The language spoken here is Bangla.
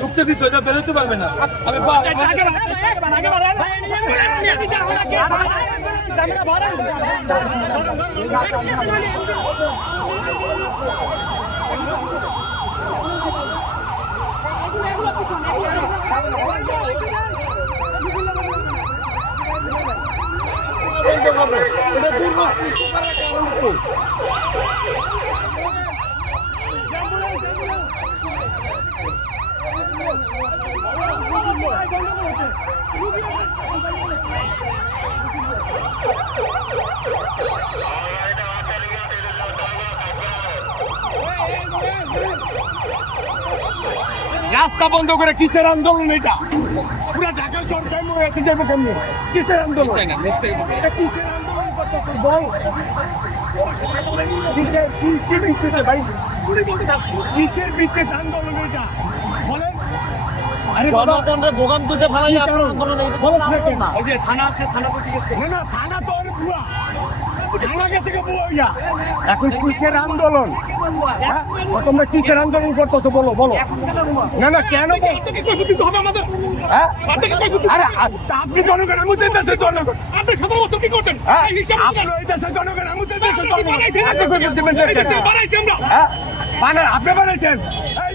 ঢুকতে দিস ওইটা বেরোতে পারবে না। এটা দুর্ভোগ সৃষ্টি করার কারণ কি? রাস্তা বন্ধ করে কিসের আন্দোলন? এটা পুরা ঢাকা শহর কেমন হয়েছে যাবো কেমনি? কিসের আন্দোলন? কিসের আন্দোলন করতেছে বল? কিসের ভিত্তিতে আন্দোলন এটা বলেন? জনগণের ভোগান্তিতে ফেলাই আপনার আন্দোলন। ওই যে থানা আছে, থানা তো জিজ্ঞেস করো। না থানা তো ওর বুয়া, থানা গেছে কে বুয়া। এখন কিসের আন্দোলন? তোমরা কিসের আন্দোলন করতেছো বলো বলো? না কেন আপনি জনগণ আমু দিতেছে, জনগণ আপনি 17 বছর কি করতেন? জনগণ আমু আপনি বানাইছেন এই